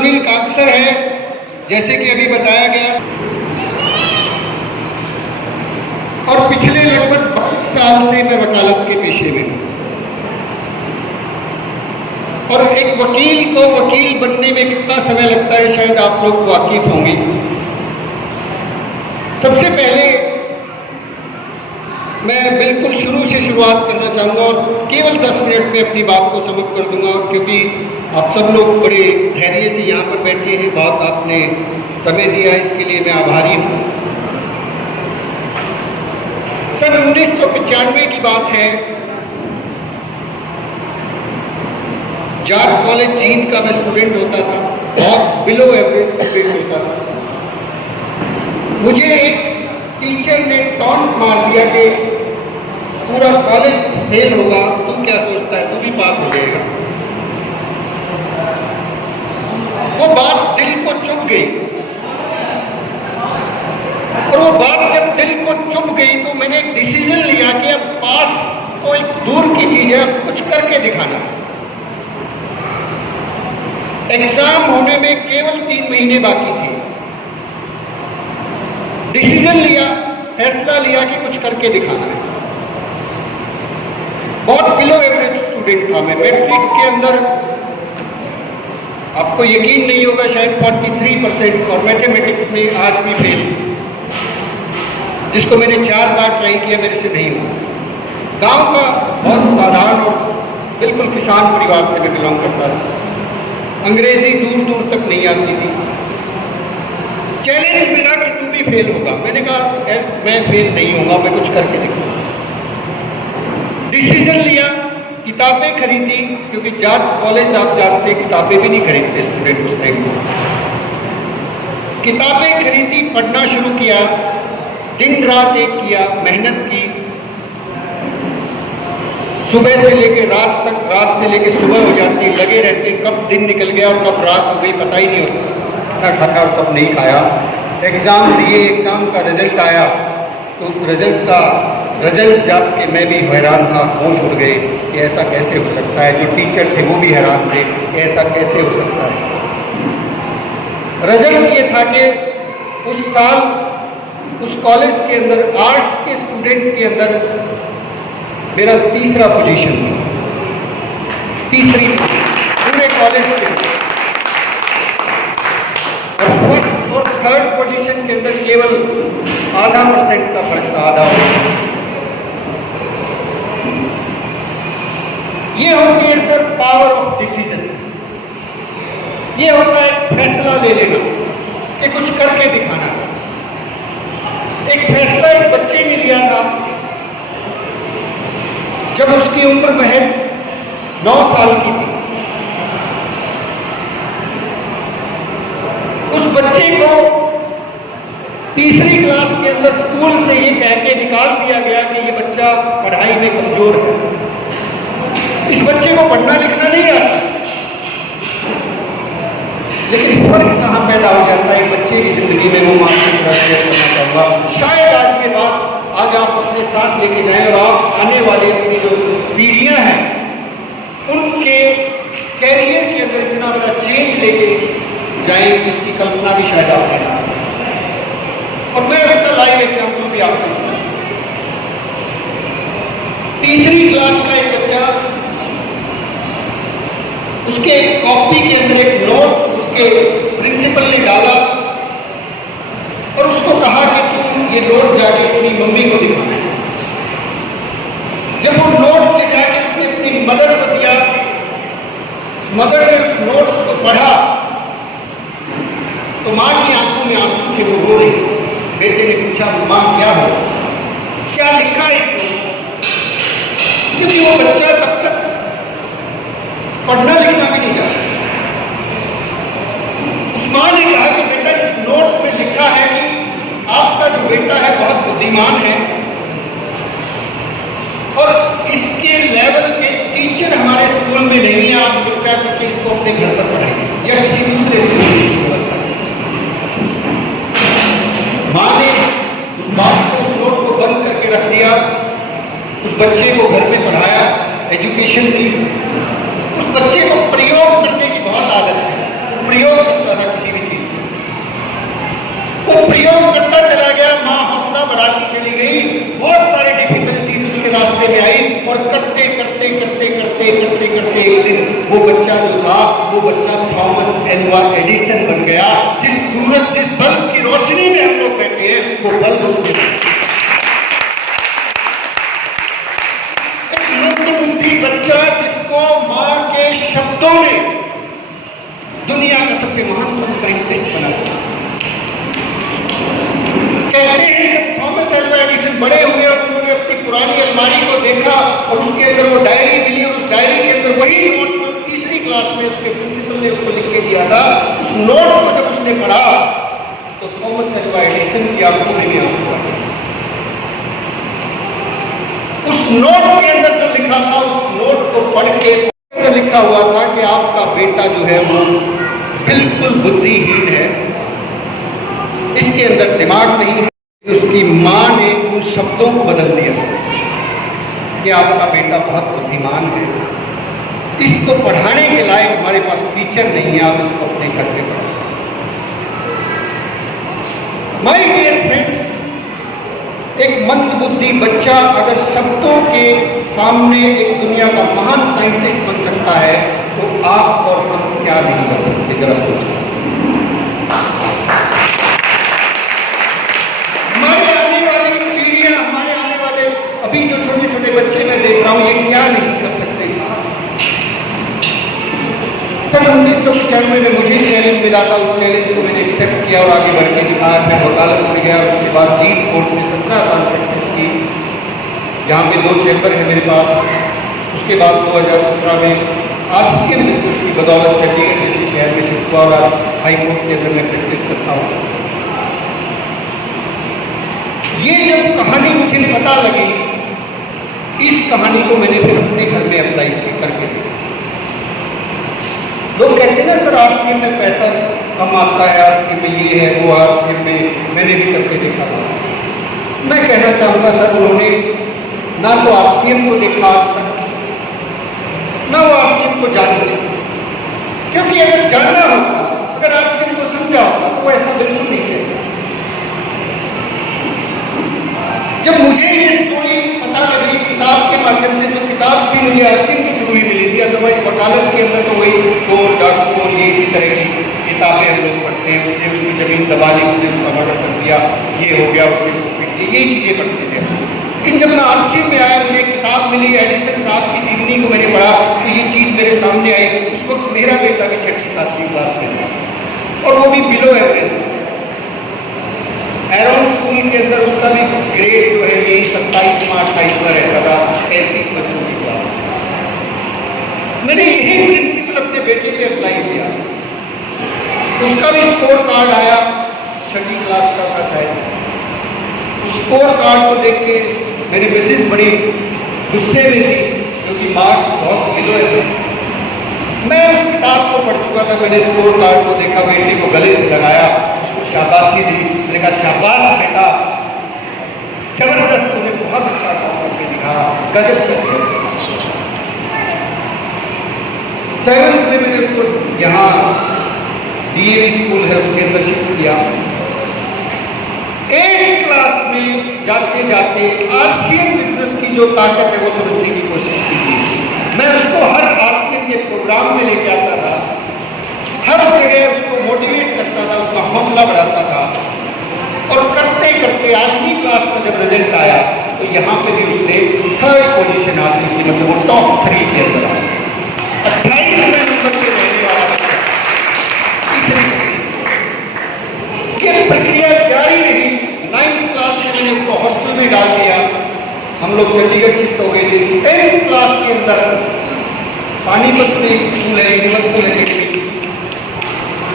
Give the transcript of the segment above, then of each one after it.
सुनील काकसर है, जैसे कि अभी बताया गया, और पिछले लगभग 22 साल से मैं वकालत के पेशे में हूं। और एक वकील को वकील बनने में कितना समय लगता है शायद आप लोग वाकिफ होंगे। सबसे पहले मैं बिल्कुल शुरू से शुरुआत करना चाहूँगा और केवल 10 मिनट में अपनी बात को समाप्त कर दूंगा, क्योंकि आप सब लोग बड़े धैर्य से यहाँ पर बैठे हैं, बहुत आपने समय दिया, इसके लिए मैं आभारी हूँ। सन 1995 की बात है, जाट कॉलेज जींद का मैं स्टूडेंट होता था, बहुत बिलो एवरेज स्टूडेंट होता था। मुझे एक टीचर ने टॉन्ट मार दिया कि पूरा कॉलेज फेल होगा, तू क्या सोचता है, तू भी पास हो जाएगा। वो बात दिल को चुभ गई, और वो बात जब दिल को चुभ गई तो मैंने एक डिसीजन लिया कि अब पास तो एक दूर की चीज है, अब कुछ करके दिखाना। एग्जाम होने में केवल 3 महीने बाकी थे। डिसीजन लिया, फैसला लिया कि कुछ करके दिखाना है। बहुत बिलो एवरेज स्टूडेंट था मैं। मैट्रिक के अंदर आपको यकीन नहीं होगा, शायद 43%, और मैथमेटिक्स में आज भी फेल, जिसको मैंने 4 बार ट्राई किया, मेरे से नहीं हुआ। गांव का बहुत साधारण और बिल्कुल किसान परिवार से मैं बिलोंग करता था। अंग्रेजी दूर दूर तक नहीं आती थी। चैलेंज मिला कि तू भी फेल होगा। मैंने कहा मैं फेल नहीं होगा, मैं कुछ करके दिखाऊंगा। डिसीजन लिया, किताबें खरीदी, क्योंकि जाट कॉलेज आप जानते किताबें भी नहीं खरीदते स्टूडेंट उस टाइम को। किताबें खरीदी, पढ़ना शुरू किया, दिन रात एक किया, मेहनत की, सुबह से लेकर रात तक, रात से लेकर सुबह हो जाती, लगे रहते, कब दिन निकल गया और कब रात हो गई पता ही नहीं होता, खाना खाया और कब नहीं खाया। एग्जाम दिए, एग्जाम का रिजल्ट आया तो उस रिजल्ट जान के मैं भी हैरान था, होश उड़ गए कि ऐसा कैसे हो सकता है। जो टीचर थे वो भी हैरान थे कि ऐसा कैसे हो सकता है। रिजल्ट ये था कि उस साल उस कॉलेज के अंदर आर्ट्स के स्टूडेंट के अंदर मेरा 3रा पोजीशन था, 3री पूरे कॉलेज के। और फर्स्ट और 3rd पोजीशन के अंदर केवल 0.5% का फर्क था, आधा। ये होती है सर पावर ऑफ डिसीजन। ये होता है फैसला ले लेना, कि कुछ करके दिखाना। एक फैसला एक बच्चे ने लिया था जब उसकी उम्र महज 9 साल की थी। उस बच्चे को 3री क्लास के अंदर स्कूल से ये कह के निकाल दिया गया कि ये बच्चा पढ़ाई में कमजोर है। इस बच्चे को पढ़ना लिखना नहीं आता, लेकिन फर्क कहां पैदा हो जाता है बच्चे की जिंदगी में, वो मानसिक शेयर करना चाहूंगा। शायद आज ये बात आज आप अपने साथ लेके जाएं और आप आने वाले अपनी जो पीढ़ियां हैं उनके कैरियर के अंदर इतना बड़ा चेंज लेके जाएं, जिसकी कल्पना भी शायद आप करें। और मैं अपना लाइव एग्जाम्पल भी आपको, 3री क्लास का एक बच्चा, उसके कॉपी के अंदर एक नोट उसके प्रिंसिपल ने डाला और उसको कहा कि तू ये नोट जाके अपनी मम्मी को दिखाना। जब वो नोट ले जाके उसने अपनी मदर को दिया, मदर ने उस नोट को पढ़ा तो मां की आंखों में आंसू थे, वो रो रही। बेटे ने पूछा, मां क्या हो, क्या लिखा है इसमें? क्योंकि वो बच्चा तब तक पढ़ना लिखना भी नहीं जानता। उस मां ने कहा कि बेटा इस नोट में लिखा है कि आपका जो बेटा है बहुत बुद्धिमान है और इसके लेवल के टीचर हमारे स्कूल में नहीं है, आप कृपया करके इसको अपने घर पर पढ़ाएंगे या किसी दूसरे स्कूल में। मां ने उस बात को, उस नोट को बंद करके रख दिया, उस बच्चे को घर में पढ़ाया, एजुकेशन दी। उस बच्चे को प्रयोग करने की बहुत आदत है, प्रयोग प्रयोग करता चला गया, माँ हौसला बढ़ाती चली गई, बहुत सारी डिफिकल्टीज उसके रास्ते में आई और करते करते करते करते करते करते एक दिन वो बच्चा जो था, वो बच्चा थॉमस एल्वा एडिसन बन गया। जिस बल्ब की रोशनी में हम लोग बैठे हैं, वो बल्ब उसके एक मंदबुद्धि बच्चा जिसको माँ के शब्दों ने दुनिया का सबसे महानतम साइंटिस्ट बना दिया। कहते हैं जब थॉमस एल्वा एडिसन बड़े हुए और उन्होंने अपनी पुरानी अलमारी को देखा और उसके अंदर वो डायरी मिली और उस डायरी के अंदर वही नोट जो तीसरी क्लास में उसके प्रिंसिपल ने उसको लिख के दिया था, उस नोट को जब उसने पढ़ा तो थॉमस एल्वा एडिसन की आंखों में भी आंसू आ गए। उस नोट के अंदर जो लिखा था, उस नोट को पढ़ के लिखा हुआ था कि आपका बेटा जो है वो बिल्कुल बुद्धिहीन है, इसके अंदर दिमाग नहीं है। उसकी मां ने उन शब्दों को बदल दिया कि आपका बेटा बहुत बुद्धिमान है, इसको पढ़ाने के लायक हमारे पास टीचर नहीं है, आप इसको अपने घर पे पढ़ा सकते। माय डियर फ्रेंड्स, एक मंदबुद्धि बच्चा अगर शब्दों के सामने एक दुनिया का महान साइंटिस्ट बन सकता है, तो आप और हम क्या नहीं कर सकते, जरा सोचिए। हमारे आने वाली पीढ़ियां, हमारे आने वाले अभी जो छोटे छोटे बच्चे मैं देख रहा हूं, ये क्या नहीं कर सकते। सन 1995 में मुझे चैलेंज मिला था, उस चैलेंज को मैंने एक्सेप्ट किया और आगे बढ़ के दिखाया। मैं वकालत में गया, उसके बाद जीत कोर्ट में 17 साल प्रैक्टिस की, यहाँ पे 2 चैम्बर है मेरे पास। उसके बाद 2017 में RCM की बदौलत चंडीगढ़ जैसे शहर में शिफ्ट हुआ और हाई कोर्ट के अंदर मैं प्रैक्टिस करता हूँ। ये जब कहानी मुझे पता लगी, इस कहानी को मैंने फिर अपने घर में अप्लाई करके देखा। लोग कहते हैं ना सर RCM में पैसा कम आता है, RCM में ये है वो, RCM में मैंने भी करके देखा था। मैं कहना चाहूँगा सर, उन्होंने ना तो RCM को देखा आज तक, ना वो RCM को जानते, क्योंकि अगर जानना होता, अगर RCM को समझा होता तो वो ऐसा बिल्कुल नहीं कहता। जब मुझे ये स्टोरी पता लगी किताब के माध्यम से, तो किताब भी मुझे RCM की थ्रू ही मिली थी, अदरवाइज वकालत के अंदर तो वही चोर डाकू ये इसी तरह की किताबें हम लोग पढ़ते हैं। उसने उसकी जमीन दबा ली, उसने उसका मर्डर कर दिया, ये हो गया, उसने उसको पीट दिया, यही चीजें पढ़ते थे। लेकिन जब मैं RCM में आया, मुझे किताब मिली, एडिसन साहब की जीवनी को मैंने पढ़ा, तो ये चीज मेरे सामने आई। उस वक्त मेरा बेटा भी 6ठी-7वीं क्लास में था और वो भी बिलो एवरेज। एरोन स्कूल के अंदर उसका भी ग्रेड जो है यही 27 में 28 में रहता था, 35 बच्चों की क्लास। मैंने यही प्रिंसिपल अपने बेटे पे अप्लाई किया, उसका भी स्कोर कार्ड आया, 6ठी क्लास का था शायद। स्कोर कार्ड को देख के मेरी मिसेज बड़ी गुस्से में थी, क्योंकि मार्क्स बहुत गिलो है। मैं उस किताब को पढ़ चुका था, मैंने स्कोर कार्ड को देखा, बेटे को गले से लगाया, उसको शाबाशी दी, मैंने कहा शाबाश बेटा, जबरदस्त, मुझे बहुत अच्छा काम करके दिखा, गजब कर दिया। 7th में मैंने उसको यहाँ DAV स्कूल है उसके अंदर शिफ्ट किया। 8th क्लास में जाते जाते RCM बिजनेस की जो ताकत है वो समझने की कोशिश की। मैं उसको हर RCM के प्रोग्राम में लेके आता था, हर जगह उसको मोटिवेट करता था, उसका हौसला बढ़ाता था। और करते करते 8वीं क्लास में जब रिजल्ट आया, तो यहाँ पे भी उसने 3rd पोजीशन हासिल की, मतलब वो टॉप 3 के अंदर आया। 28 नंबर के रहने वाला बच्चा। ये प्रक्रिया जारी रही। 9th क्लास में मैंने उसको हॉस्टल में डाल दिया, हम लोग चंडीगढ़ शिफ्ट हो गए थे। 10th क्लास के अंदर पानीपत में एक स्कूल है, यूनिवर्सल एकेडमी,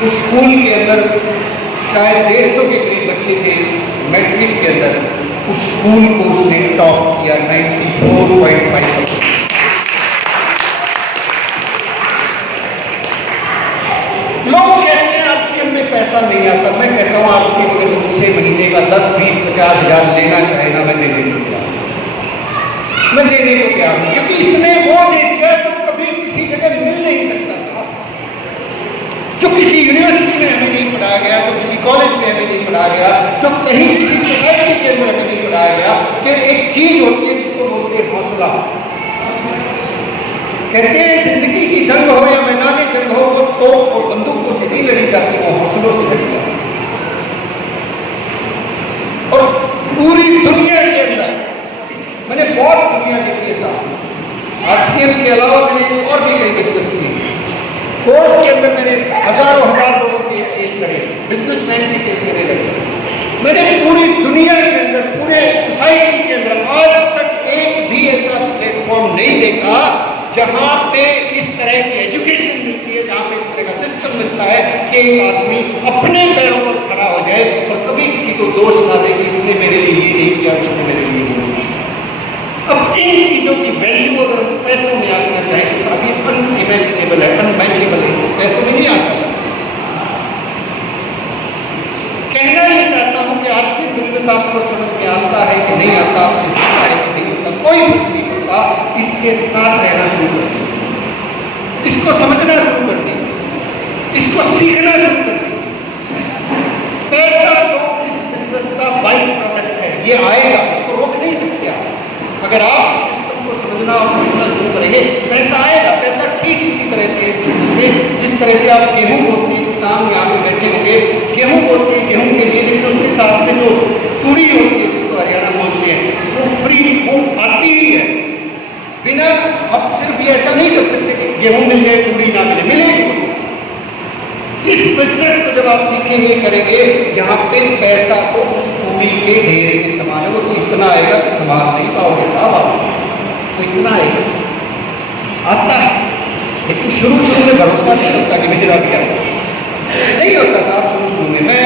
उस स्कूल के अंदर शायद 150 के करीब बच्चे थे। मैट्रिक के अंदर उस स्कूल को उसने टॉप किया 94.5%। लोग कहते हैं RCM में पैसा नहीं आता, मैं कहता हूँ RCM अगर मुझसे महीने का 10, 20, 50 हजार लेना चाहे ना, मैं देने को तैयार हूं, मैं देने को तैयार हूं, क्योंकि इसने वो दे दिया जो कभी किसी जगह मिल नहीं सकता था, जो किसी यूनिवर्सिटी में हमें नहीं पढ़ाया गया, जो किसी कॉलेज में हमें नहीं पढ़ाया गया, जो कहीं किसी सोसाइटी के अंदर हमें नहीं पढ़ाया गया कि एक चीज होती है जिसको बोलते हैं हौसला। कहते हैं जिंदगी की जंग हो या मैदान जंग हो, वो तोप और बंदूकों से नहीं लड़ी जाती, वो हौसलों से लड़ी जाती। और पूरी दुनिया के अंदर मैंने बहुत दुनिया देखी है साहब। आरसीएम के अलावा मैंने और भी कई बिजनेस किए। कोर्ट के अंदर मैंने हजारों हजार लोगों के केस करे, बिजनेसमैन के केस करे लगे। मैंने पूरी दुनिया के अंदर, पूरे सोसाइटी के अंदर आज तक एक भी ऐसा प्लेटफॉर्म नहीं देखा जहां पे इस तरह की एजुकेशन मिलती है, जहां पे इस तरह का सिस्टम मिलता है कि एक आदमी अपने पैरों पर खड़ा हो जाए और कभी किसी को दोष ना दे कि इसने मेरे लिए ये नहीं किया, उसने मेरे लिए वो नहीं किया। अब इन चीजों की वैल्यू अगर हम पैसों में आना चाहें तो अभी अनइमेजिनेबल है, अनमैचेबल है, पैसों में नहीं आता। कहना ये चाहता हूं कि आरसी बिजनेस आपको समझ में आता है कि नहीं आता, आपसे होता है कि नहीं होता, कोई कुछ नहीं होता। इसके साथ रहना शुरू कर दीजिए, इसको समझना शुरू कर दीजिए, इसको सीखना शुरू कर दीजिए। पैसा तो इस बिजनेस का बाई प्रोडक्ट है, ये आएगा, इसको रोक नहीं सकते आप। अगर आप सिस्टम को समझना और समझना शुरू करेंगे, पैसा आएगा। पैसा ठीक इसी तरह से इस बिजनेस में, जिस तरह से आप गेहूं बोलते हैं, किसान यहाँ पे बैठे होंगे, गेहूं बोलते हैं गेहूं के लिए, लेकिन उसके साथ में जो तूड़ी होती है जिसको हरियाणा बोलते हैं, वो फ्री वो आती ही है बिना। अब सिर्फ ये ऐसा नहीं कर सकते कि गेहूं मिल जाए तूड़ी ना मिले, मिलेगी। इस बिजनेस को जब आप सीखेंगे करेंगे, यहाँ पे पैसा तो तूड़ी के ढेर के समान है, वो तो इतना आएगा कि संभाल नहीं पाओगे साहब आप, तो इतना आएगा आता है। लेकिन शुरू में भरोसा नहीं होता कि मेरा क्या नहीं होता साहब। शुरू में मैं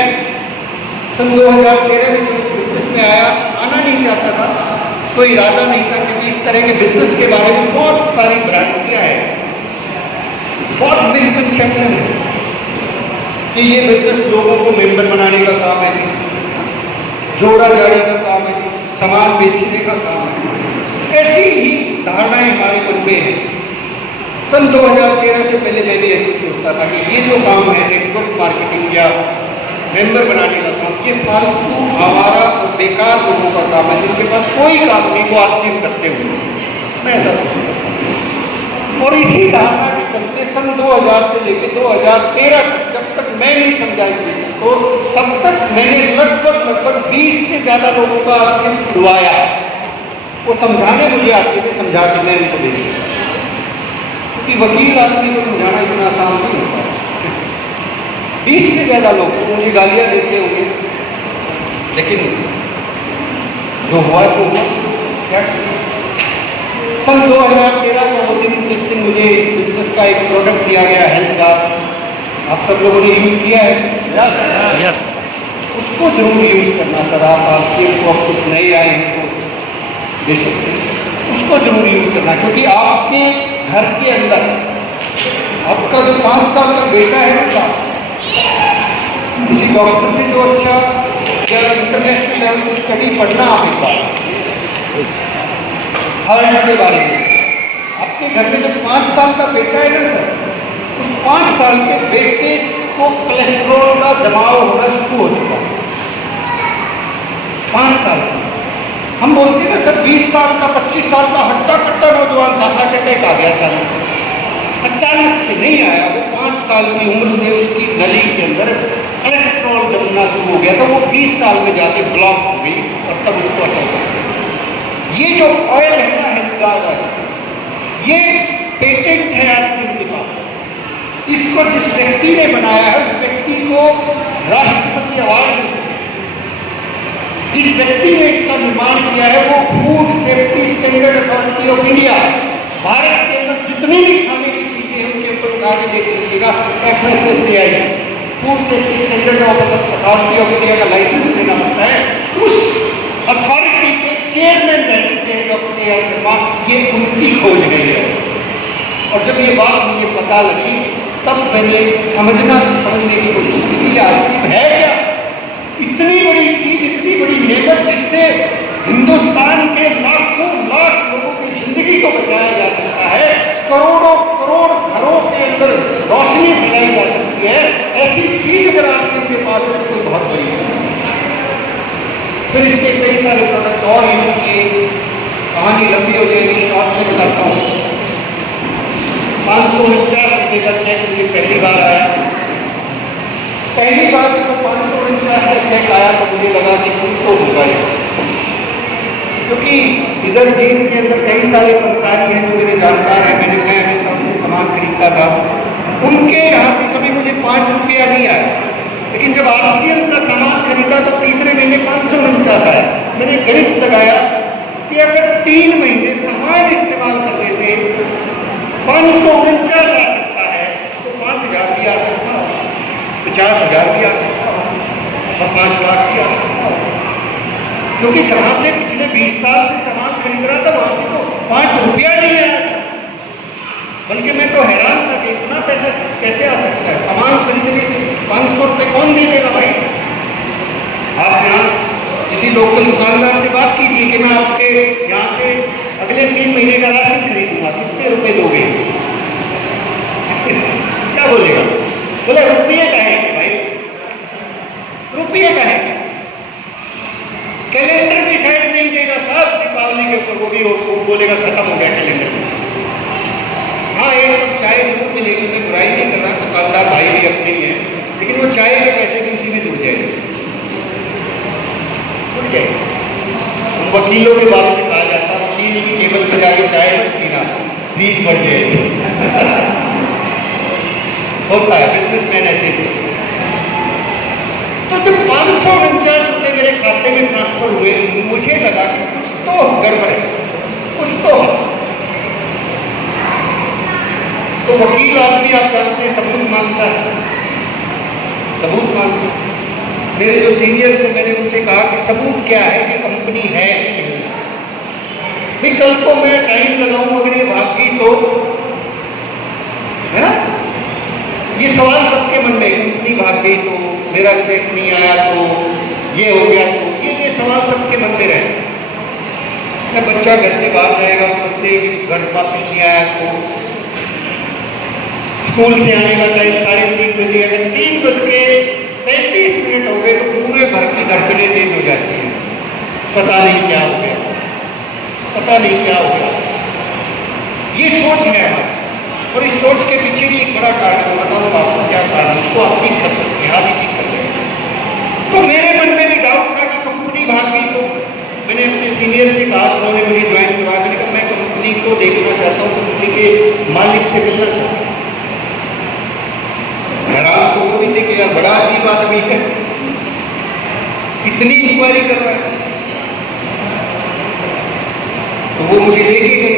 सन 2013 में जब बिजनेस में आया, आना नहीं चाहता था, कोई इरादा नहीं था, क्योंकि इस तरह के बिजनेस के बारे में बहुत सारी भ्रांतियां हैं, बहुत मिसकंसेप्शन है कि ये बिजनेस लोगों को मेंबर बनाने का काम है, जोड़ा जाड़ी का काम है, सामान बेचने का काम है। ऐसी ही धारणाएं हमारे मन में है। सन 2013 से पहले मैं भी ऐसे सोचता था कि ये जो काम है नेटवर्क मार्केटिंग या मेंबर बनाने का काम, ये फालतू आवारा और बेकार लोगों का काम है, जिनके पास कोई काम नहीं, वो आरसीएम करते हुए। मैं ऐसा सोचता था। और इसी धारणा के चलते सन 2000 से लेकर 2013 तक, जब तक मैं नहीं समझा इस बिजनेस को, तब तक मैंने लगभग 20 से ज्यादा लोगों का आरसीएम छुड़वाया। वो समझाने मुझे आते थे, समझा के मैं उनको दे दिया, क्योंकि वकील आदमी को समझाना इतना आसान नहीं होता। 20 से ज्यादा लोग मुझे गालियां देते होंगे, लेकिन जो हुआ तो हुआ। क्या सन 2013 का वो दिन, जिस दिन मुझे बिजनेस का एक प्रोडक्ट दिया गया हेल्थ कार्ड, आप सब लोगों ने यूज किया है, यस, उसको जरूर यूज करना सर। आप आरसीएम को कुछ नए आए हैं तो बेशक से उसको जरूर यूज करना, क्योंकि आपके घर के अंदर आपका जो 5 साल का बेटा है ना, किसी डॉक्टर से जो अच्छा या इंटरनेशनल लेवल की स्टडी पढ़ना आप एक बार हार्ट के बारे में। आपके घर में जो 5 साल का बेटा है ना सर, उस 5 साल के बेटे को कोलेस्ट्रॉल का जमाव होना शुरू हो चुका है। 5 साल हम बोलते हैं ना सर, 20 साल का 25 साल का हट्टा कट्टा नौजवान था, हार्ट अटैक आ गया अचानक से नहीं आया। वो 5 साल की उम्र से उसकी नली के अंदर कोलेस्ट्रॉल जमना शुरू हो गया था, वो 20 साल में जाके ब्लॉक हो गई और तब उसको अटैक आ गया। ये जो ऑयल है ना, हेल्थ कार्ड, ये पेटेंट है आरसीएम के पास। इसको जिस व्यक्ति ने बनाया है उस व्यक्ति को राष्ट्रपति अवार्ड मिला। जिस व्यक्ति ने इसका निर्माण किया है वो food safety standard authority of India. Bharat के अंदर जितनी भी खाने की चीजें हैं उनके ऊपर आगे देख लीजिएगा, FSSAI food safety standard authority of India का लाइसेंस लेना पड़ता है। उस अथॉरिटी के चेयरमैन रह चुके हैं डॉक्टर A.R. शर्मा, ये उनकी खोज है। और जब ये बात मुझे पता लगी तब मैंने समझने की कोशिश की आरसीएम है क्या, इतनी बड़ी चीज, इतनी बड़ी नेमत जिससे हिंदुस्तान के लाखों लाख लोगों की जिंदगी को बचाया जा सकता है, करोड़ों करोड़ घरों के अंदर रोशनी फैलाई जा सकती है। सकती है, ऐसी चीज अगर आरसीएम के पास है तो बहुत बड़ी है। फिर इसके कई सारे प्रोडक्ट और यूज किए, कहानी लंबी हो जाएगी, शॉर्ट से बताता हूँ। 549 रुपये का चेक मुझे पहली बार आया। पहली बार जब 549 का चेक आया तो मुझे लगा कि कुछ तो होगा, क्योंकि इधर जींद के अंदर कई सारे पंसारी हैं जो मेरे जानकार हैं, मैं हमेशा उनसे सामान खरीदता था। उनके यहाँ से कभी मुझे 5 रुपया नहीं आया, लेकिन जब आरसीएम का सामान खरीदा तो तीसरे महीने 549 आया। मैंने गणित लगाया कि अगर 3 महीने सामान इस्तेमाल करने से 549 आ सकता है तो 5,000 भी आ सकता हो, 50,000 भी आ सकता हो और 5 लाख भी आ सकता हो। क्योंकि जहां से पिछले 20 साल से सामान खरीद रहा था वहां से तो 5 रुपया नहीं आया, बल्कि मैं तो हैरान था कि इतना पैसा कैसे आ सकता है। सामान खरीदने से 500 रुपये कौन दे देगा भाई। आप यहाँ किसी लोकल दुकानदार से बात कीजिए कि मैं आपके यहाँ से अगले 3 महीने का राशन खरीदूंगा, कितने रुपए दोगे? क्या बोलेगा? बोले रुपये का है भाई, रुपये का है। कैलेंडर भी शायद नहीं देगा साहब दीपावली के ऊपर, वो भी बोलेगा खत्म हो गया कैलेंडर। हाँ, एक चाय जरूर मिलेगी, कोई बुराई नहीं कर रहा, दुकानदार भाई भी अपने ही है, लेकिन वो चाय के पैसे भी उसी में जुड़ जाएंगे। वकीलों के बारे में कहा जाता है वकील की टेबल पर जाके चाय मत पीना, फीस बढ़ जाएगी। होता है, बिजनेसमैन ऐसे। तो जब 549 रुपये मेरे खाते में ट्रांसफर हुए, मुझे लगा कि कुछ तो गड़बड़ है, कुछ तो। तो वकील आदमी आप जानते हैं सबूत मांगता है, सबूत मांगता है। मेरे जो सीनियर थे मैंने उनसे कहा कि सबूत क्या है कि कंपनी है कि नहीं। भाई कल को मैं टाइम लगाऊं अगर ये भाग गई तो, है ना, ये सवाल सबके मन में, कंपनी भाग गई तो, मेरा चेक नहीं आया तो, ये हो गया तो, ये सवाल सबके मन में रहे। मैं बच्चा घर से बाहर जाएगा पूछते घर वापिस नहीं आया तो, स्कूल से आने का टाइम 3:30 बजे, अगर 3:35 हो गए तो पूरे भर की धड़कनें तेज हो जाती हैं। पता नहीं क्या हो गया, पता नहीं क्या हो गया। ये सोच है हमारी, और इस सोच के पीछे भी एक बड़ा कारण बताऊँ आपको क्या कारण, उसको आप ठीक कर सकते हैं, आप ही ठीक कर लेंगे। तो मेरे मन में भी डाउट था कि कंपनी भाग गई तो मैंने अपने सीनियर से कहा, उन्होंने मुझे ज्वाइन करवा के, मैं कंपनी को देखना चाहता हूँ, कंपनी के मालिक से मिलना चाहता हूँ। हैरान तो वो भी थे कि यार बड़ा अजीब आदमी है, इतनी इंक्वायरी कर रहा है। तो वो मुझे लेके गए,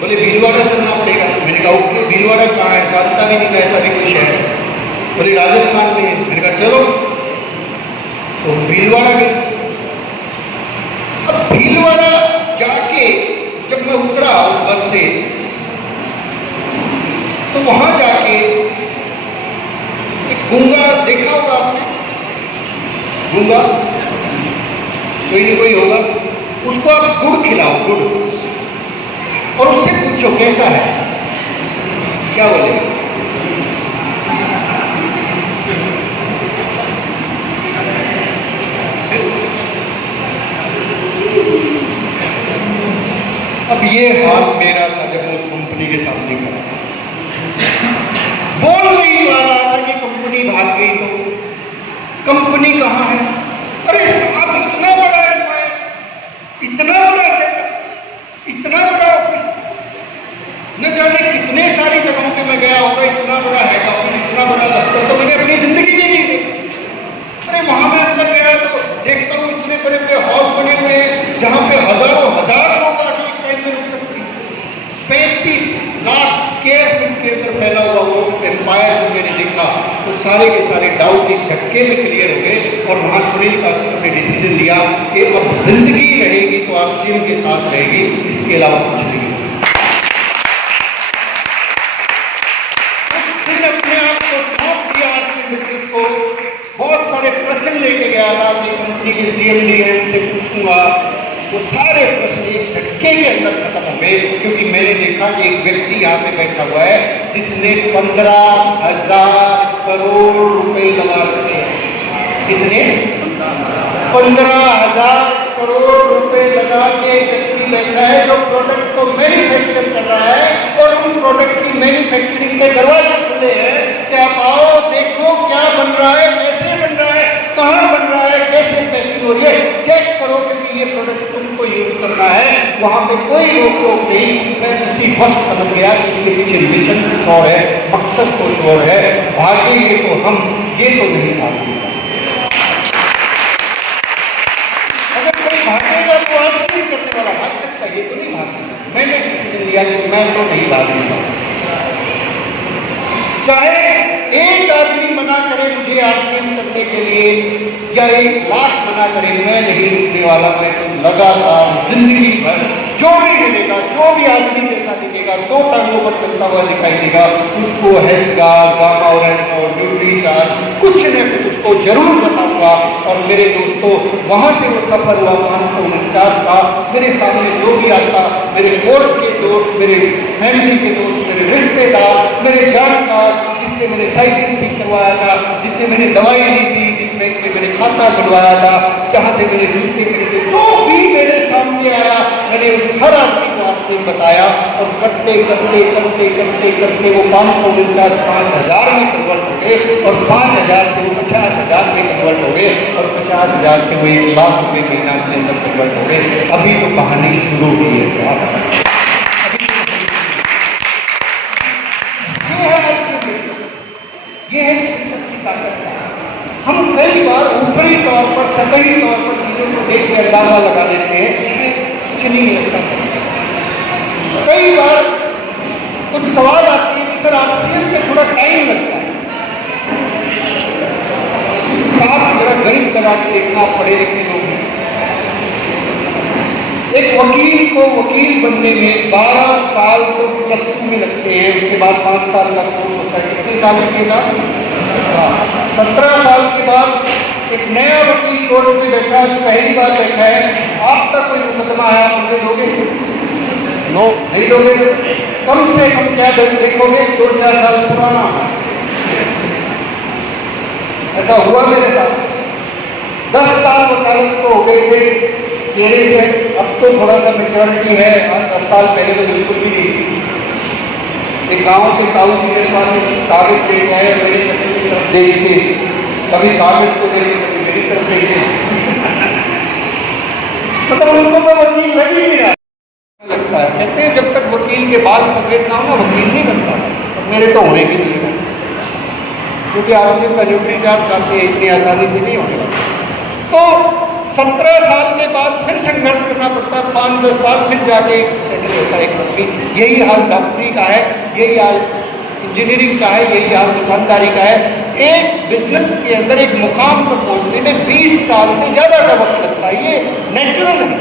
बोले भीलवाड़ा चलना पड़ेगा। मैंने कहा ओके, भीलवाड़ा कहाँ है, रास्ता भी नहीं था, ऐसा भी कुछ है। बोले राजस्थान में है। मैंने कहा चलो, तो भीलवाड़ा गए। अब भीलवाड़ा जाके जब मैं उतरा उस बस से, तो वहां जाके एक गूंगा देखा होगा आपने, गूंगा कोई नहीं कोई होगा, उसको आप गुड़ खिलाओ, गुड़, और उससे पूछो कैसा है, क्या बोले? अब ये हाल मेरा था जब मैं उस कंपनी के सामने खड़ा, बोल नहीं पा रहा था कि कंपनी भाग गई तो, कंपनी कहाँ है? अरे आप इतना बड़ा एम्पायर, इतना बड़ा सेटअप, इतना बड़ा ऑफिस, न जाने कितने सारी जगहों पे मैं गया होगा, इतना बड़ा हेड ऑफिस, इतना बड़ा दफ्तर तो मैंने अपनी जिंदगी में नहीं देखा। अरे वहां मैं अंदर गया तो देखता हूँ इतने बड़े बड़े हाउस बने हुए हैं जहां पे हजारों हजार लोग आके एक टाइम में रुक सकते हैं। 35 लाख स्क्वायर फीट के अंदर फैला हुआ वो एम्पायर जो मैंने देखा, तो सारे के सारे डाउट एक झटके में क्लियर हो गए। और वहां सुनील काकड़ ने डिसीजन लिया कि अब जिंदगी रहेगी तो आरसीएम के साथ रहेगी, इसके अलावा कुछ नहीं। फिर अपने आप को सौंप दिया आरसीएम बिजनेस को। बहुत सारे प्रश्न लेके गया था अपनी कंपनी के CMD है, उनसे पूछूंगा, वो सारे प्रश्न एक झटके के अंदर खत्म हो गए। पे, क्योंकि मैंने देखा कि एक व्यक्ति यहाँ पे बैठा हुआ है जिसने 15,000 करोड़ रुपए लगा रखे हैं। कितने? 15,000 करोड़ रुपए लगा के व्यक्ति बैठा है जो प्रोडक्ट को मैन्युफैक्चर कर रहा है, और उन प्रोडक्ट की मैन्युफैक्चरिंग के दरवाजे खुले हैं कि आप आओ, देखो क्या बन रहा है, कैसे बन रहा है, कहाँ बन रहा है, कैसे पैकिंग हो रही है, चेक करो, क्योंकि ये प्रोडक्ट तुमको यूज करना है। वहां पे कोई रोक टोक नहीं। मैं उसी वक्त समझ गया कि इसके पीछे मिशन कुछ और है, मकसद कुछ और है। भागेंगे तो हम, ये तो नहीं भागेंगे। अगर कोई भागेगा तो आपसे ही करने वाला भाग सकता है, ये तो नहीं भागेगा। मैंने डिसीजन लिया कि मैं तो नहीं भागूंगा, चाहे एक आदमी मना करे मुझे आरसीएम करने के लिए या 1,00,000 मना करे, मैं नहीं रुकने वाला। मैं तो लगातार जिंदगी भर जो भी मिलेगा, जो भी आदमी जैसा दिखेगा, 2 टांगों पर चलता हुआ दिखाई देगा, उसको हेल्थ कार्ड, गामा और ड्यूटी चार्ज कुछ न कुछ उसको जरूर बताऊंगा। और मेरे दोस्तों, वहां से वो सफर हुआ 549 का। मेरे सामने जो भी आता, मेरे कोर्ट के दोस्त, मेरे फैमिली के दोस्त, मेरे रिश्तेदार, मेरे जानकार, जिससे मैंने साइकिल ठीक करवाया था, जिससे मैंने दवाई ली थी, जिस बैंक में मैंने खाता खुलवाया था, जहां से मैंने जूते खरीदे, जो भी मेरे सामने आया, मैंने उस हर आदमी को आपसे बताया। और करते करते करते करते करते वो 549 5,000 में कन्वर्ट हो गए, और 5,000 से वो 50,000 में कन्वर्ट हो गए, और 50,000 से वो 1,00,000 रुपये महीना के अंदर कन्वर्ट हो गए। अभी तो कहानी शुरू हुई है साहब। ये है बिजनेस की ताकत। हम कई बार ऊपरी तौर पर, सतही तौर पर चीजों को देख के अंदाजा लगा लेते हैं, कुछ नहीं लगता। कई बार कुछ सवाल आते हैं कि सर आरसीएम में थोड़ा टाइम लगता है। साथ जरा गरीब लगा के देखना, पढ़े लिखे लोग हैं। एक वकील को वकील बनने में 12 साल तो +2 में लगते हैं, उसके बाद 5 साल का कोर्स होता है। कितने साल लगेगा? 17 साल के बाद एक नया वकील कोर्ट में बैठा है, पहली बार बैठा है, आपका कोई मुकदमा है, आप मुझे दोगे? नो, नहीं दोगे। कम से कम क्या देखोगे? 2-4 साल पुराना। ऐसा हुआ मेरे साथ। 10 साल वकालत को हो गए थे मेरे से, अब तो थोड़ा सा मेच्योरिटी है। 10 साल पहले तो बिल्कुल भी नहीं। एक गाँव के ताऊ जी मेरे पास कागज लेके आए, मेरे शक्ल की तरफ देख के, कभी कागज को देखे, कभी मेरी तरफ देखे। मतलब उनको मैं वकील लग ही नहीं रहा लगता है। कहते हैं जब तक वकील के बाल सफेद ना हो ना, वकील नहीं बनता। मेरे तो होने की नहीं है, क्योंकि आरसीएम का ड्यूटी चार्ज आती है, इतनी आसानी से नहीं होने वाला। तो 17 साल के बाद फिर संघर्ष करना पड़ता है, 5-10 साल फिर जाके सेटल होता है एक आदमी। यही हाल डॉक्टरी का है, यही हाल इंजीनियरिंग का है, यही हाल दुकानदारी का है। एक बिजनेस के अंदर एक मुकाम पर पहुंचने में 20 साल से ज्यादा का वक्त लगता है, ये नेचुरल है।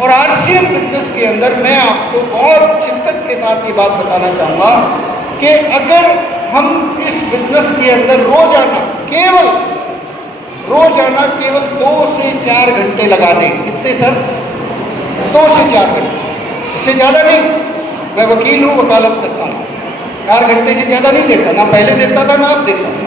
और आरसीएम बिजनेस के अंदर मैं आपको बहुत शिद्दत के साथ ये बात बताना चाहूँगा कि अगर हम इस बिजनेस के अंदर रोजाना केवल 2 से 4 घंटे लगा दें। कितने सर? 2 से 4 घंटे, इससे ज़्यादा नहीं। मैं वकील हूँ, वकालत करता हूँ, 4 घंटे से ज़्यादा नहीं देता, ना पहले देता था ना अब देता हूँ।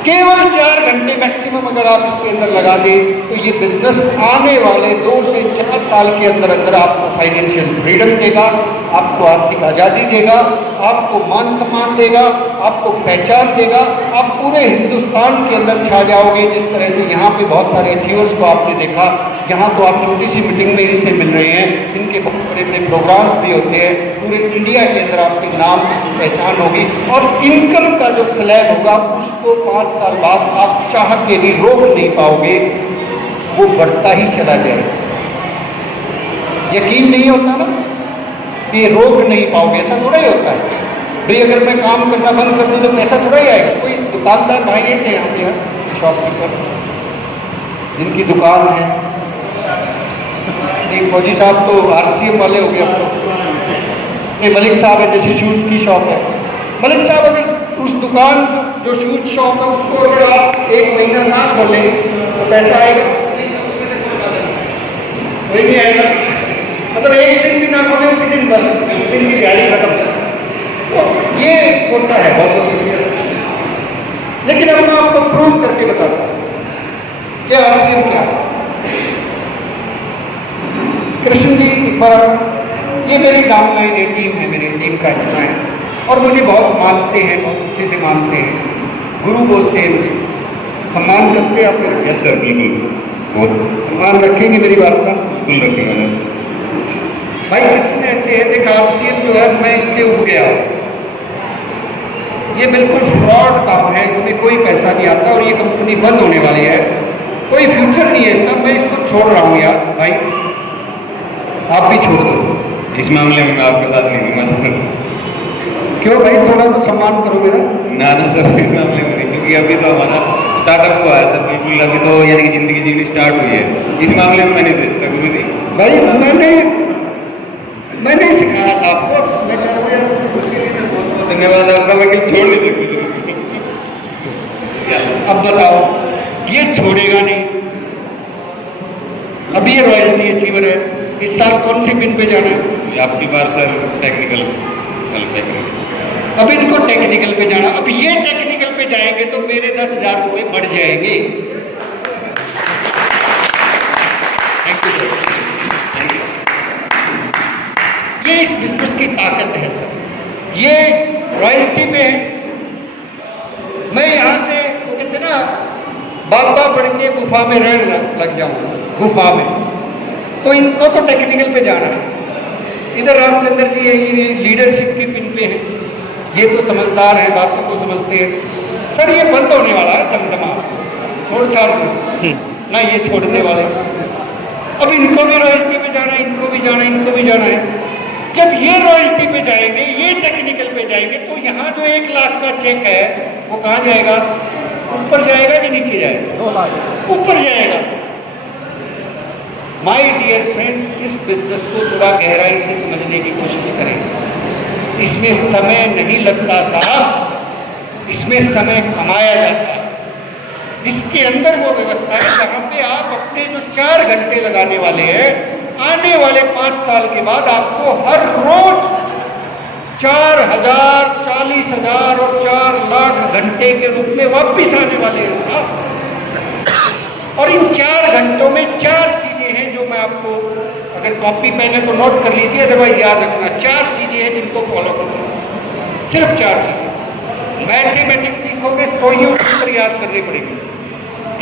केवल 4 घंटे मैक्सिमम अगर आप इसके अंदर लगा दें तो ये बिजनेस आने वाले 2 से 4 साल के अंदर अंदर आपको फाइनेंशियल फ्रीडम देगा, आपको आर्थिक आज़ादी देगा, आपको मान सम्मान देगा, आपको पहचान देगा। आप पूरे हिंदुस्तान के अंदर छा जाओगे। जिस तरह से यहाँ पे बहुत सारे अचीवर्स को आपने देखा, यहाँ तो आप छोटी सी मीटिंग में इनसे मिल रहे हैं, इनके बहुत बड़े बड़े प्रोग्राम्स भी होते हैं। पूरे इंडिया के अंदर आपके नाम पहचान होगी, और इनकम का जो स्लैब होगा उसको 5 साल बाद आप चाह के भी रोक नहीं पाओगे, वो बढ़ता ही चला जाएगा। यकीन नहीं होता ना कि रोक नहीं पाओगे, ऐसा थोड़ा ही होता है। भाई अगर मैं काम करना बंद कर दूं तो पैसा थोड़ा ही आएगा। कोई दुकानदार भाई ये थे यहाँ पे शॉपकीपर जिनकी दुकान है, एक फौजी साहब तो आरसीएम वाले हो गए, अब तो ये मलिक साहब है जैसे शूज की शॉप है। मलिक साहब अगर उस दुकान जो शूज शॉप है उसको अगर आप 1 महीना ना खोलें तो पैसा आएगा? कोई नहीं आएगा। मतलब एक दिन भी ना खोले, उसी दिन बंद, उस दिन की दिहाड़ी खत्म। तो ये होता है बहुत शुक्रिया। लेकिन अब मैं आपको प्रूव करके बताता हूं कि RCM क्या है। कृष्ण जी एक बार, ये मेरी डाउनलाइन है, टीम है, मेरी टीम का हिस्सा है और मुझे बहुत मानते हैं, बहुत अच्छे से मानते हैं, गुरु बोलते हैं मुझे। सम्मान करते हैं आप मेरा? यस सर, बिल्कुल, बहुत सम्मान रखेंगे मेरी बात का? बिल्कुल रखेगा सर। भाई कृष्ण ऐसे है, देख RCM जो है मैं इससे उब गया हूं। ये बिल्कुल फ्रॉड काम है, इसमें कोई पैसा नहीं आता और ये कंपनी बंद होने वाली है, कोई फ्यूचर नहीं है इसका। मैं इसको छोड़ रहा हूं यार भाई, आप भी छोड़ दो। इस मामले में मैं आपके साथ नहीं दूंगा सर। क्यों भाई, थोड़ा तो सम्मान करो मेरा। ना सर, इस मामले में नहीं, क्योंकि अभी तो हमारा स्टार्टअप हुआ है सर, बिल्कुल अभी तो यानी कि जिंदगी जीनी स्टार्ट हुई है। इस मामले में मैं नहीं दे सकता गुरु जी। भाई मैंने सिखाया था आपको, मैं कह रहा हूं यार उसके लिए सर बहुत बहुत धन्यवाद आपका, मैं कहीं छोड़ नहीं सकती सर। अब बताओ, ये छोड़ेगा नहीं। अभी ये रॉयल्टी अचीवर है, इस साल कौन सी पिन पे जाना है? आपकी बार सर टेक्निकल, अब इनको टेक्निकल पे जाना। अब ये टेक्निकल पे जाएंगे तो मेरे 10,000 रुपये बढ़ जाएंगे। Thank you. ये इस बिजनेस की ताकत है सर, ये रॉयल्टी पे है। मैं यहां से वो कहते ना, बाबा बढ़ के गुफा में रहने लग जाऊंगा, गुफा में। तो इनको तो टेक्निकल पे जाना है। इधर रामचंद्र जी है, ये लीडरशिप की पिन पे है, ये तो समझदार है, बातों को समझते हैं। सर ये बंद होने वाला है दमदमा, छोड़ छाड़ ना, ये छोड़ने वाले। अब इनको भी रॉयल्टी पे जाना है, इनको भी जाना है, इनको भी जाना है। जब ये रॉयल्टी पे जाएंगे, ये टेक्निकल पे जाएंगे, तो यहाँ जो 1 लाख का चेक है वो कहाँ जाएगा? ऊपर जाएगा कि नीचे जाएगा? 2 लाख ऊपर जाएगा। माय डियर फ्रेंड्स, इस बिजनेस को थोड़ा गहराई से समझने की कोशिश करें। इसमें समय नहीं लगता साहब, इसमें समय कमाया जाता है। इसके अंदर वो व्यवस्था है जहां पे आप अपने जो 4 घंटे लगाने वाले हैं, आने वाले 5 साल के बाद आपको हर रोज 4,000, 40,000 और 4 लाख घंटे के रूप में वापिस आने वाले हैं साहब। और इन 4 घंटों में 4 चीजें हैं जो मैं आपको, अगर कॉपी पेन है तो नोट कर लीजिए, अदरवाइज याद रखना। 4 चीजें हैं जिनको फॉलो करना, सिर्फ 4 चीजें। मैथमेटिक्स सीखोगे, 100 उत्तर याद करने पड़ेंगे।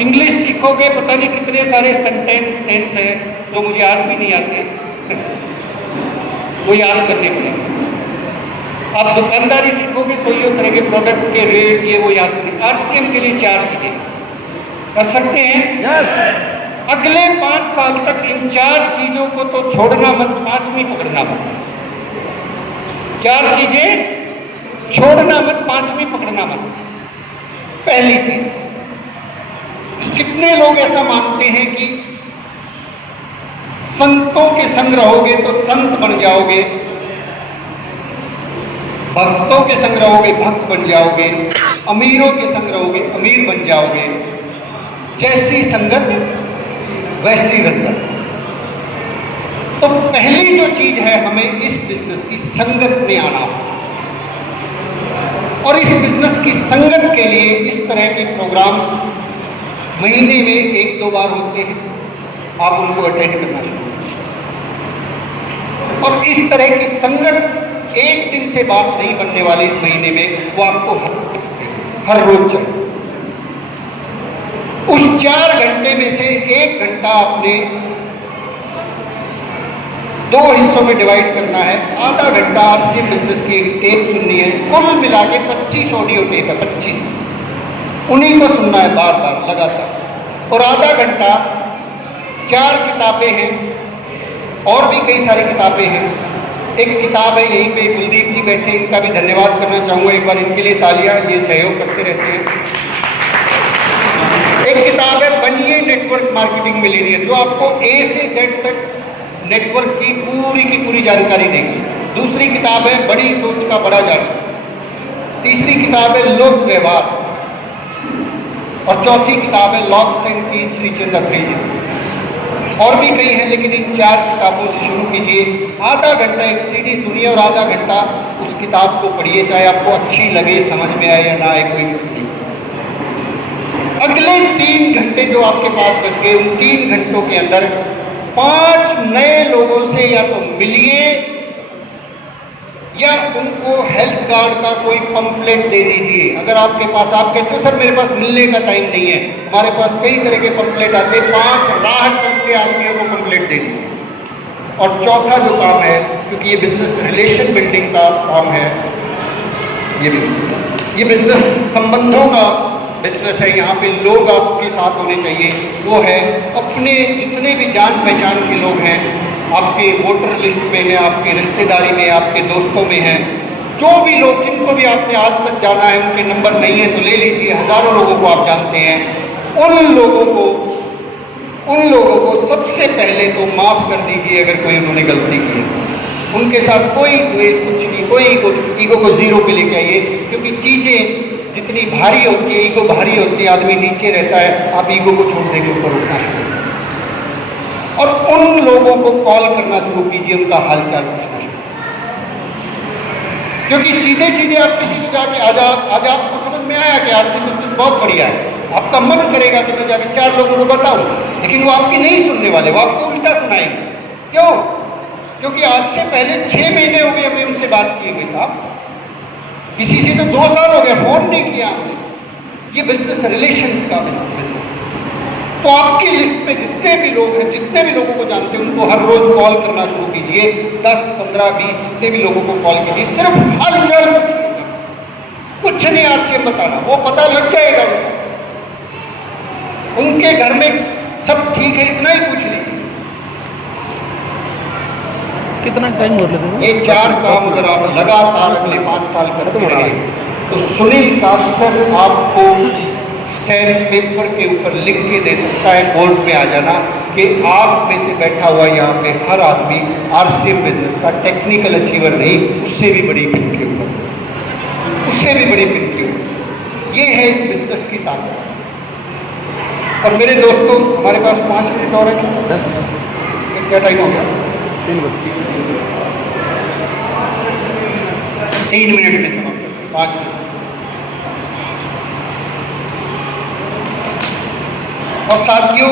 इंग्लिश सीखोगे, पता नहीं कितने सारे टेंस हैं जो मुझे आज भी नहीं आते वो याद करने पड़ेंगे। आप दुकानदारी सीखोगे, 100 तरह के प्रोडक्ट के रेट, ये वो याद करेंगे। RCM के लिए 4 चीजें कर सकते हैं। यस। अगले 5 साल तक इन 4 चीजों को तो छोड़ना मत, 5वीं पकड़ना मत। 4 चीजें छोड़ना मत, 5वीं पकड़ना मत। पहली चीज, कितने लोग ऐसा मानते हैं कि संतों के संग रहोगे तो संत बन जाओगे, भक्तों के संग रहोगे भक्त बन जाओगे, अमीरों के संग रहोगे अमीर बन जाओगे, जैसी संगत वैसी रंगत। तो पहली जो चीज है, हमें इस बिजनेस की संगत में आना होगा। और इस बिजनेस की संगत के लिए इस तरह के प्रोग्राम महीने में 1-2 बार होते हैं, आप उनको अटेंड करना चाहिए। और इस तरह की संगत एक दिन से बात नहीं बनने वाली इस महीने में, वो आपको हर रोज चाहिए। उस 4 घंटे में से 1 घंटा आपने 2 हिस्सों में डिवाइड करना है। आधा घंटा RCM बिजनेस की एक टेप सुननी है, कुल मिला के 25 ऑडियो टेप है, 25, उन्हीं को सुनना है बार बार लगातार। और आधा घंटा 4 किताबें हैं, और भी कई सारी किताबें हैं। एक किताब है, यहीं पे कुलदीप जी बैठे, इनका भी धन्यवाद करना चाहूँगा, एक बार इनके लिए तालियां, ये सहयोग करते रहते हैं। एक किताब है बनिए नेटवर्क मार्केटिंग मिलेनियर, जो आपको A से Z तक नेटवर्क की पूरी जानकारी देंगी। दूसरी किताब है बड़ी सोच का बड़ा जादू। तीसरी किताब है लोक व्यवहार, और चौथी किताब है locks and keys reaches the treasure. और भी कई हैं, लेकिन इन 4 किताबों से शुरू कीजिए। आधा घंटा एक सीडी सुनिए और आधा घंटा उस किताब को पढ़िए, चाहे आपको अच्छी लगे, समझ में आए या ना आए, कोई नहीं। अगले 3 घंटे जो आपके पास बच गए, उन 3 घंटों के अंदर 5 नए लोगों से या तो मिलिए या उनको हेल्थ कार्ड का कोई पंपलेट दे दीजिए। अगर आपके पास, आप कहते हो सर मेरे पास मिलने का टाइम नहीं है, हमारे पास कई तरह के पंपलेट आते हैं, 5 राहत करके आदमियों को पंपलेट दे दीजिए। और चौथा जो काम है, क्योंकि ये बिजनेस रिलेशन बिल्डिंग का काम है, ये बिजनेस संबंधों का बिजनेस है, यहाँ पे लोग आपके साथ होने चाहिए। वो है अपने जितने भी जान पहचान के लोग हैं, आपके वोटर लिस्ट में है, आपकी रिश्तेदारी में, आपके दोस्तों में है, जो भी लोग जिनको भी आपने आज तक जाना है, उनके नंबर नहीं है तो ले लीजिए, हजारों लोगों को आप जानते हैं। उन लोगों को सबसे पहले तो माफ कर दीजिए अगर कोई उन्होंने गलती की है। उनके साथ कोई द्वेष कुछ नहीं, कोई ईगो को जीरो पे लेके आइए, क्योंकि चीजें जितनी भारी होती है, ईगो भारी होती है, आदमी नीचे रहता है, आप ईगो को छोड़ देंगे ऊपर उठना है। और उन लोगों को कॉल करना शुरू कीजिए, उनका हालचाल पूछना है, क्योंकि सीधे सीधे आप किसी को जाके आज आपको समझ में आया कि आरसी बिजनेस बहुत बढ़िया है, आपका मन करेगा कि मैं जाके 4 लोगों को बताऊं, लेकिन वो आपकी नहीं सुनने वाले, वो आपको उल्टा सुनाएंगे। क्यों? क्योंकि आज से पहले 6 महीने हो गए हमें उनसे बात किए हुए साहब, किसी से तो 2 साल हो गया, फोन नहीं किया हमने। ये बिजनेस रिलेशंस का बिजनेस। तो आपकी लिस्ट में जितने भी लोग हैं, जितने भी लोगों को जानते हैं, उनको हर रोज कॉल करना शुरू कीजिए। 10, 15, 20 जितने भी लोगों को कॉल कीजिए, सिर्फ हालचाल कुछ नहीं आरसीएम बताना, वो पता लग जाएगा उनके घर में सब ठीक है, इतना ही पूछ लीजिए। कितना टाइम हो लगेगा? ये 4 काम अगर आप लगातार अगले 5 साल करते रहे तो सुनील कासर आपको स्टैम्प पेपर के ऊपर लिख के दे सकता है, बोर्ड पे आ जाना कि आप में से बैठा हुआ यहाँ पे हर आदमी आरसीएम बिजनेस का टेक्निकल अचीवर नहीं, उससे भी बड़ी पिन के ऊपर, उससे भी बड़ी पिन के ऊपर। ये है इस बिजनेस की ताकत। और मेरे दोस्तों, हमारे पास 5 मिनट और है, क्या टाइम हो गया? 3 मिनट में समाप्त, 5 मिनट। और साथियों,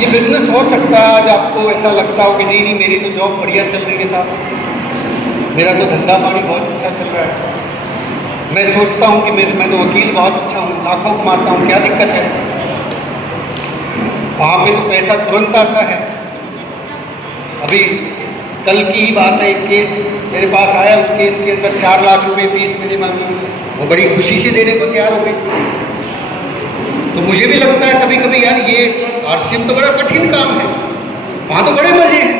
ये बिजनेस हो सकता है आज आपको ऐसा लगता हो कि नहीं मेरी तो जॉब बढ़िया चल रही है साहब, मेरा तो धंधा पानी बहुत अच्छा चल रहा है, मैं सोचता हूं कि मैं तो वकील बहुत अच्छा हूं, लाखों कमाता हूं, क्या दिक्कत है? वहां पे तो पैसा तुरंत आता है। अभी कल की ही बात है, एक केस मेरे पास आया, उस केस के अंदर 4 लाख रुपए फीस मैंने मांगी, वो बड़ी खुशी से देने को तैयार हो गई। तो मुझे भी लगता है कभी कभी यार ये आरसीएम तो बड़ा कठिन काम है, वहां तो बड़े मजे हैं,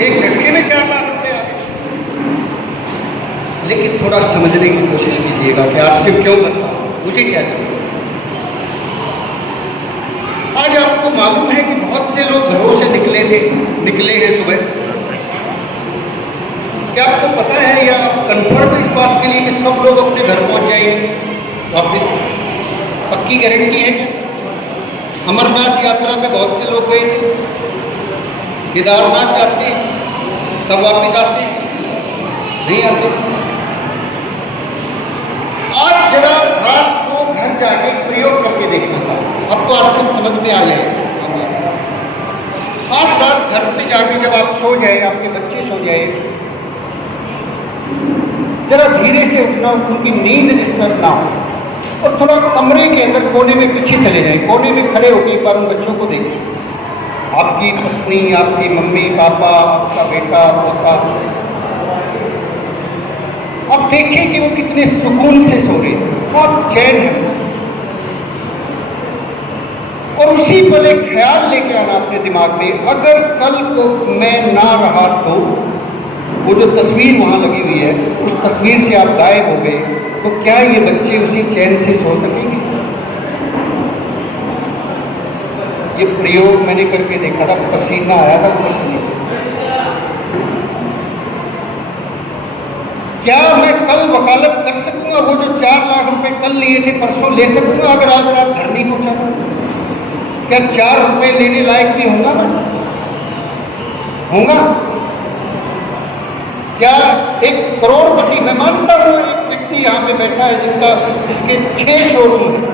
एक झटके में 4 लाख रुपए आ गए। लेकिन थोड़ा समझने की कोशिश कीजिएगा कि आरसीएम क्यों करता हूं, मुझे क्या चाहिए। आज आपको मालूम है कि बहुत से लोग घरों से निकले हैं सुबह। क्या आपको पता है या आप कन्फर्म इस बात के लिए कि सब लोग अपने घर पहुंच जाएंगे वापिस? पक्की गारंटी है क्या? अमरनाथ यात्रा में बहुत से लोग गए, केदारनाथ जाते हैं, सब वापिस आते हैं? नहीं आते। आज जरा रात को घर जाके प्रयोग करके देखना साहब, अब तो आरसीएम समझ में आ जाएगा। आज रात घर पे जाके जब आप सो जाए, आपके बच्चे सो जाए, जरा धीरे से उठना, उनकी नींद डिस्टर्ब ना हो, और थोड़ा कमरे के अंदर कोने में पीछे चले जाए, कोने में खड़े होकर एक बार उन बच्चों को देखिए, आपकी पत्नी, आपकी मम्मी पापा, आपका बेटा पोता, अब देखिए कि वो कितने सुकून से सो रहे हैं, बहुत चैन है। और उसी पल एक ख्याल लेके आना अपने दिमाग में, अगर कल को मैं ना रहा तो वो जो तस्वीर वहां लगी हुई है, उस तस्वीर से आप गायब हो गए, तो क्या ये बच्चे उसी चैन से सो सकेंगे? ये प्रयोग मैंने करके देखा था, पसीना आया था पसीने से। क्या मैं कल वकालत कर सकूंगा? वो जो 4 लाख रुपए कल लिए थे परसों ले सकूंगा अगर आज रात घर नहीं पहुंचा था? क्या 4 रुपए लेने लायक भी होगा मैं? होगा? क्या एक करोड़पति, मैं मानता हूं एक व्यक्ति यहाँ पे बैठा है जिसके 6 शोरूम है,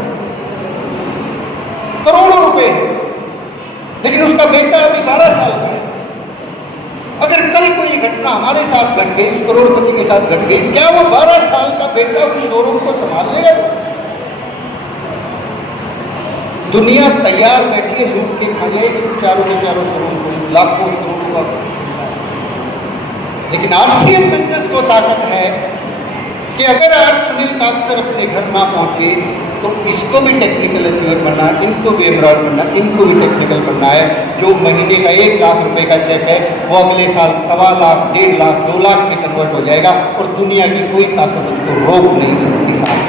करोड़ों रुपए, लेकिन उसका बेटा अभी 12 साल का है। अगर कल कोई घटना हमारे साथ घट गई, उस करोड़पति के साथ घट गई, क्या वो 12 साल का बेटा उस शोरूम को संभाल लेगा? दुनिया तैयार बैठी है लूट के खा जाएगी चारों के चारों शोरूम को, लाखों करोड़ों का। लेकिन आरसीएम बिजनेस को ताकत है कि अगर आज सुनील काकसर अपने घर ना पहुंचे तो इसको भी टेक्निकल अचीवर बनना, इनको भी एमराल्ड बनना, इनको भी टेक्निकल बनना है। जो महीने का 1 लाख रुपए का चेक है वो अगले साल 1.25 लाख, 1.5 लाख, 2 लाख में कन्वर्ट हो जाएगा और दुनिया की कोई ताकत उसको रोक नहीं सकती साहब।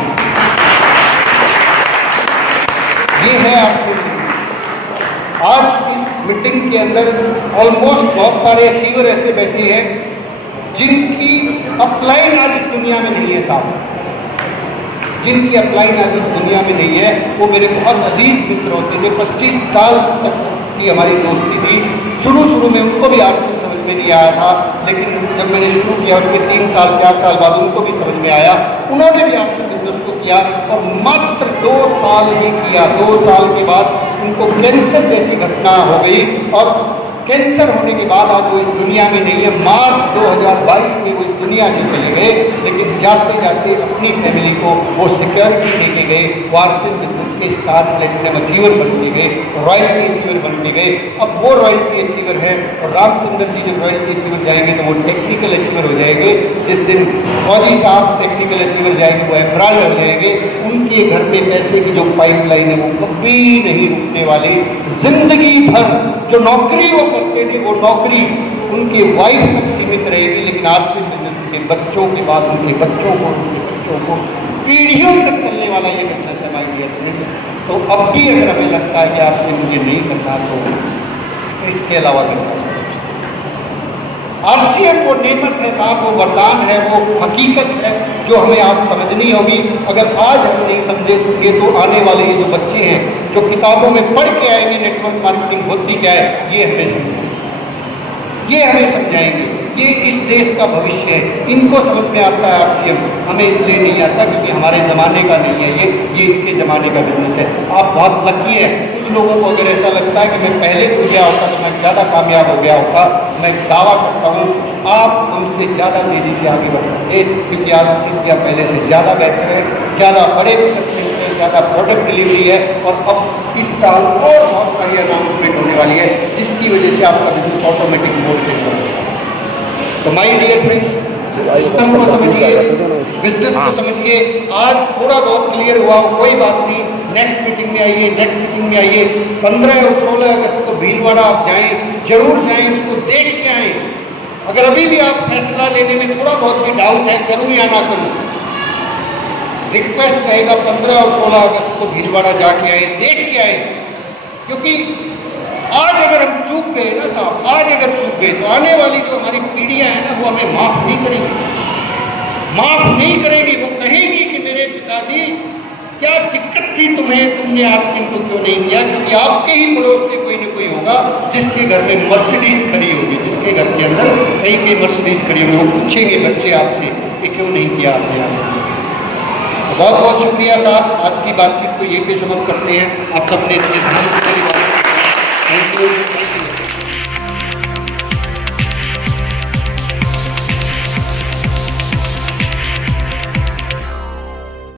ये है आपको आज इस मीटिंग के अंदर ऑलमोस्ट बहुत सारे अचीवर ऐसे बैठे हैं जिनकी अपलाइन आज इस दुनिया में नहीं है साहब, जिनकी अपलाइन आज इस दुनिया में नहीं है। वो मेरे बहुत अजीज मित्र होते थे, 25 साल तक की हमारी दोस्ती थी। शुरू में उनको भी आरसीएम समझ में नहीं आया था, लेकिन जब मैंने शुरू किया उसके 3 साल 4 साल बाद उनको भी समझ में आया, उन्होंने भी आरसीएम बिजनेस को किया और मात्र 2 साल ही किया। 2 साल के बाद उनको कैंसर जैसी घटना हो गई और कैंसर होने के बाद आज वो इस दुनिया में नहीं है। मार्च 2022 में वो इस दुनिया से चले गए, लेकिन जाते जाते अपनी फैमिली को वो सिक्योरिटी देके गए। वो आरसीएम बिजनेस के स्टार प्लेटिनम अचीवर बन के गए, रॉयल्टी अचीवर बन के गए। अब वो रॉयल्टी अचीवर है और रामचंद्र जी जब रॉयल्टी अचीवर जाएंगे तो वो टेक्निकल अचीवर हो जाएंगे। जिस दिन फौजी साहब टेक्निकल अचीवर जाएंगे वो एमराल्ड हो जाएंगे। उनके घर में पैसे की जो पाइपलाइन है वो कभी नहीं रुकने वाली। जिंदगी भर जो नौकरी वो करते थे वो नौकरी उनके वाइफ तक सीमित रहेगी, लेकिन आरसीएम बिजनेस उनके बच्चों के बाद उनके बच्चों को पीढ़ियों तक चलने वाला ये बिजनेस है माय डियर फ्रेंड्स। तो अब भी अगर हमें लगता है कि आरसीएम ये नहीं करना तो इसके अलावा भी आरसीएम वो नेमत है साहब, वो वरदान है, वो हकीकत है जो हमें आज समझनी होगी। अगर आज हम नहीं समझेंगे तो आने वाले ये जो बच्चे हैं जो किताबों में पढ़ के आएंगे नेटवर्क मार्केटिंग होती क्या है ये हमें समझाएंगे। ये इस देश का भविष्य है। इनको समझ में आता है आरसीएम, हमें इसलिए नहीं आता क्योंकि हमारे ज़माने का नहीं है ये इसके ज़माने का बिजनेस है। आप बहुत लकी है। कुछ लोगों को अगर ऐसा लगता है कि मैं पहले तो गया होता तो मैं ज़्यादा कामयाब हो गया होता, मैं दावा करता हूँ आप हमसे ज़्यादा तेज़ी से आगे बढ़ सकते, क्योंकि आज इंडिया पहले से ज़्यादा बेहतर है, ज़्यादा बड़े सक्सेस है, ज़्यादा प्रोडक्ट डिलीवरी है और अब इस साल और बहुत सारी अनाउंसमेंट होने वाली है जिसकी वजह से आपका बिजनेस ऑटोमेटिक मोड पे चलेगा। तो माय डियर फ्रेंड्स, सिस्टम को समझिए, बिजनेस को समझिए। आज थोड़ा बहुत क्लियर हुआ हो कोई बात नहीं, नेक्स्ट मीटिंग में आइए। 15 और 16 अगस्त को भीलवाड़ा आप जाएं, जरूर जाएं, उसको देख के आएँ। अगर अभी भी आप फैसला लेने में थोड़ा बहुत भी डाउट है, करूँ या ना करूँ, रिक्वेस्ट रहेगा 15 और 16 अगस्त को भीलवाड़ा जाके आए, देख के आए। क्योंकि आज अगर हम चूक गए ना साहब, आज अगर चूक गए तो आने वाली जो हमारी पीढ़ियां हैं ना वो हमें माफ नहीं करेगी। वो कहेंगी कि मेरे पिताजी क्या दिक्कत थी तुम्हें, तुमने आरसीएम को क्यों नहीं किया? क्योंकि आपके ही पड़ोस से कोई न कोई होगा जिसके घर में मर्सिडीज खड़ी होगी, जिसके घर के अंदर कई मर्सिडीज खड़ी होगी। वो पूछेंगे बच्चे आपसे कि क्यों नहीं किया आपने आरसीएम। बहुत बहुत शुक्रिया साहब, आज की बातचीत को ये पे समाप्त करते हैं। आप सबने इतने ध्यान से थैंक यू।